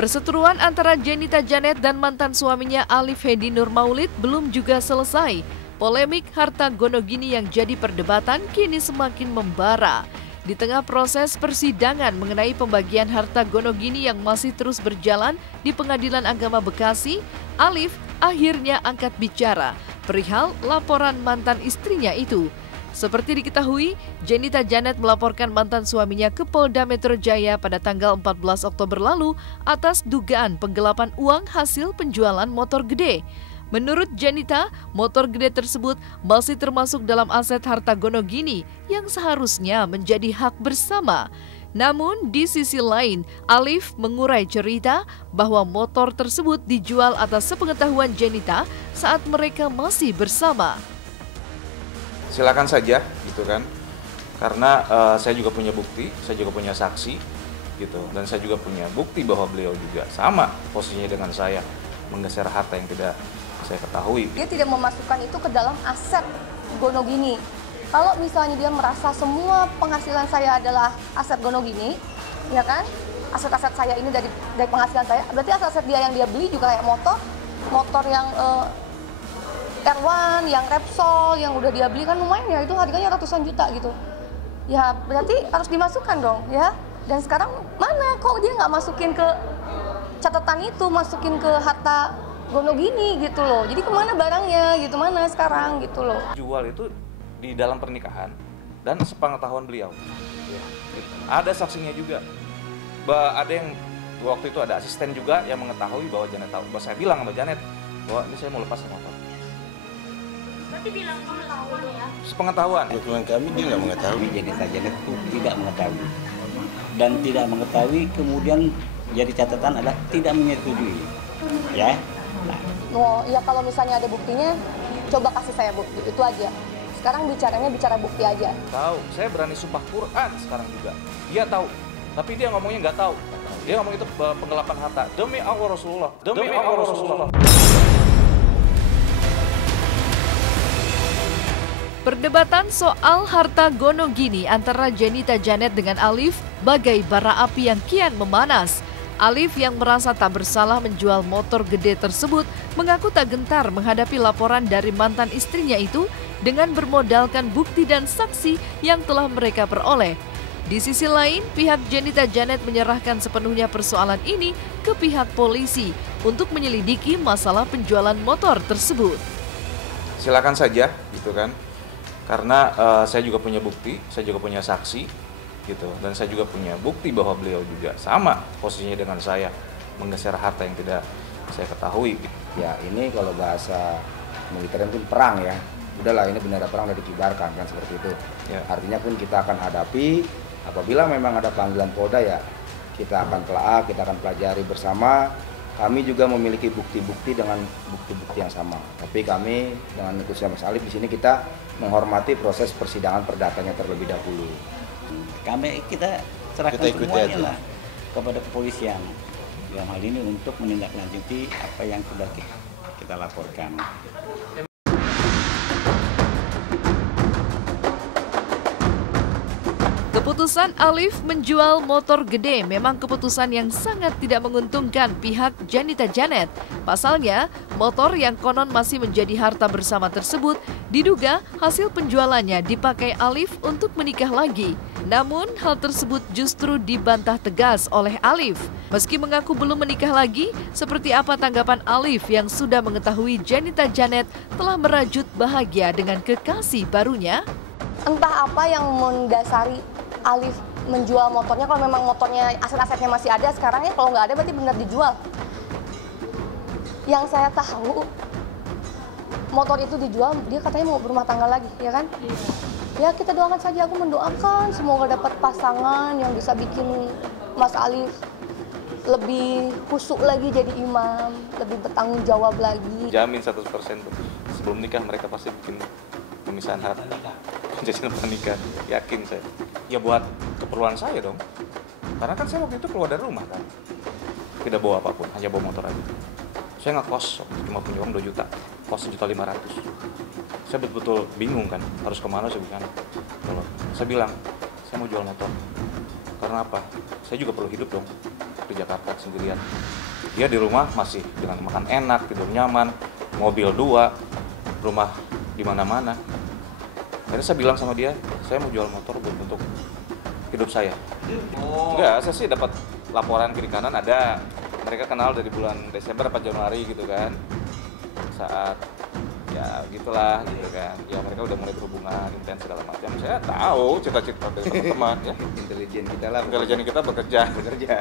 Perseteruan antara Jenita Janet dan mantan suaminya Alif Hedi Nur Maulid belum juga selesai. Polemik harta gonogini yang jadi perdebatan kini semakin membara. Di tengah proses persidangan mengenai pembagian harta gonogini yang masih terus berjalan di Pengadilan Agama Bekasi, Alif akhirnya angkat bicara perihal laporan mantan istrinya itu. Seperti diketahui, Jenita Janet melaporkan mantan suaminya ke Polda Metro Jaya pada tanggal 14 Oktober lalu atas dugaan penggelapan uang hasil penjualan motor gede. Menurut Jenita, motor gede tersebut masih termasuk dalam aset harta gonogini yang seharusnya menjadi hak bersama. Namun di sisi lain, Alif mengurai cerita bahwa motor tersebut dijual atas sepengetahuan Jenita saat mereka masih bersama. Silakan saja gitu kan, karena saya juga punya bukti, saya juga punya saksi gitu, dan saya juga punya bukti bahwa beliau juga sama posisinya dengan saya, menggeser harta yang tidak saya ketahui. Dia tidak memasukkan itu ke dalam aset gonogini. Kalau misalnya dia merasa semua penghasilan saya adalah aset gonogini, ya kan, aset-aset saya ini dari penghasilan saya, berarti aset-aset dia yang dia beli juga kayak motor yang R1, yang Repsol, yang udah dia beli kan lumayan ya, itu harganya ratusan juta gitu. Ya berarti harus dimasukkan dong ya. Dan sekarang mana kok dia nggak masukin ke catatan itu, masukin ke harta gonogini gitu loh. Jadi kemana barangnya gitu, mana sekarang gitu loh. Jual itu di dalam pernikahan dan sepengetahuan beliau. Ya, gitu. Ada saksinya juga. Ada yang waktu itu ada asisten juga yang mengetahui bahwa Janet tahu. Bahwa saya bilang sama Janet bahwa ini saya mau lepas motor. Berarti bilang pengetahuan ya? Sepengetahuan. Dokumen kami dia nggak mengetahui. Jenita Janet itu tidak mengetahui. Dan tidak mengetahui kemudian jadi catatan adalah tidak menyetujui. Ya. Nah. Oh, ya kalau misalnya ada buktinya, coba kasih saya bukti, itu aja. Sekarang bicara bukti aja. Tahu, saya berani sumpah Quran sekarang juga. Dia tahu, tapi dia ngomongnya nggak tahu. Dia ngomong itu penggelapan harta. Demi Allah Rasulullah. Demi Allah Rasulullah. Perdebatan soal harta gonogini antara Jenita Janet dengan Alif bagai bara api yang kian memanas. Alif yang merasa tak bersalah menjual motor gede tersebut mengaku tak gentar menghadapi laporan dari mantan istrinya itu dengan bermodalkan bukti dan saksi yang telah mereka peroleh. Di sisi lain, pihak Jenita Janet menyerahkan sepenuhnya persoalan ini ke pihak polisi untuk menyelidiki masalah penjualan motor tersebut. Silakan saja gitu kan. Karena saya juga punya bukti, saya juga punya saksi gitu, dan saya juga punya bukti bahwa beliau juga sama posisinya dengan saya, menggeser harta yang tidak saya ketahui. Ya ini kalau bahasa militer pun perang ya, udahlah ini bendera perang udah dikibarkan kan seperti itu. Ya. Artinya pun kita akan hadapi, apabila memang ada panggilan Polda ya kita akan telaah, kita akan pelajari bersama. Kami juga memiliki bukti-bukti dengan bukti-bukti yang sama. Tapi kami dengan khususnya Mas Alif di sini kita menghormati proses persidangan perdatanya terlebih dahulu. Kita serahkan semuanya lah kepada kepolisian dalam hal ini untuk menindaklanjuti apa yang sudah kita laporkan. Keputusan Alif menjual motor gede memang keputusan yang sangat tidak menguntungkan pihak Jenita Janet. Pasalnya, motor yang konon masih menjadi harta bersama tersebut diduga hasil penjualannya dipakai Alif untuk menikah lagi. Namun, hal tersebut justru dibantah tegas oleh Alif. Meski mengaku belum menikah lagi, seperti apa tanggapan Alif yang sudah mengetahui Jenita Janet telah merajut bahagia dengan kekasih barunya? Entah apa yang mendasari Alif menjual motornya, kalau memang motornya aset-asetnya masih ada sekarang ya, kalau nggak ada berarti benar dijual. Yang saya tahu, motor itu dijual, dia katanya mau berumah tangga lagi, ya kan? Ya kita doakan saja, aku mendoakan semoga dapat pasangan yang bisa bikin Mas Alif lebih khusyuk lagi jadi imam, lebih bertanggung jawab lagi. Jamin 100% sebelum nikah mereka pasti bikin pemisahan harta. Jajan pernikahan, yakin saya. Ya buat keperluan saya dong. Karena kan saya waktu itu keluar dari rumah kan. Tidak bawa apapun, hanya bawa motor aja. Saya nggak kos, cuma punya uang 2 juta. Kos 1.500.000. Saya betul-betul bingung kan, harus kemana saya bilang. Kalau saya bilang, saya mau jual motor. Karena apa? Saya juga perlu hidup dong. di Jakarta sendirian. Dia di rumah masih dengan makan enak, tidur nyaman, mobil 2, rumah di mana-mana. Akhirnya saya bilang sama dia, saya mau jual motor untuk hidup saya. Enggak, saya sih dapat laporan kiri kanan ada. Mereka kenal dari bulan Desember atau Januari gitu kan. Saat ya gitulah gitu kan. Ya mereka udah mulai berhubungan intens segala macam. Saya tahu cita-cita dari teman-teman ya. Intelijen kita lah. Intelijen kita bekerja. Bekerja.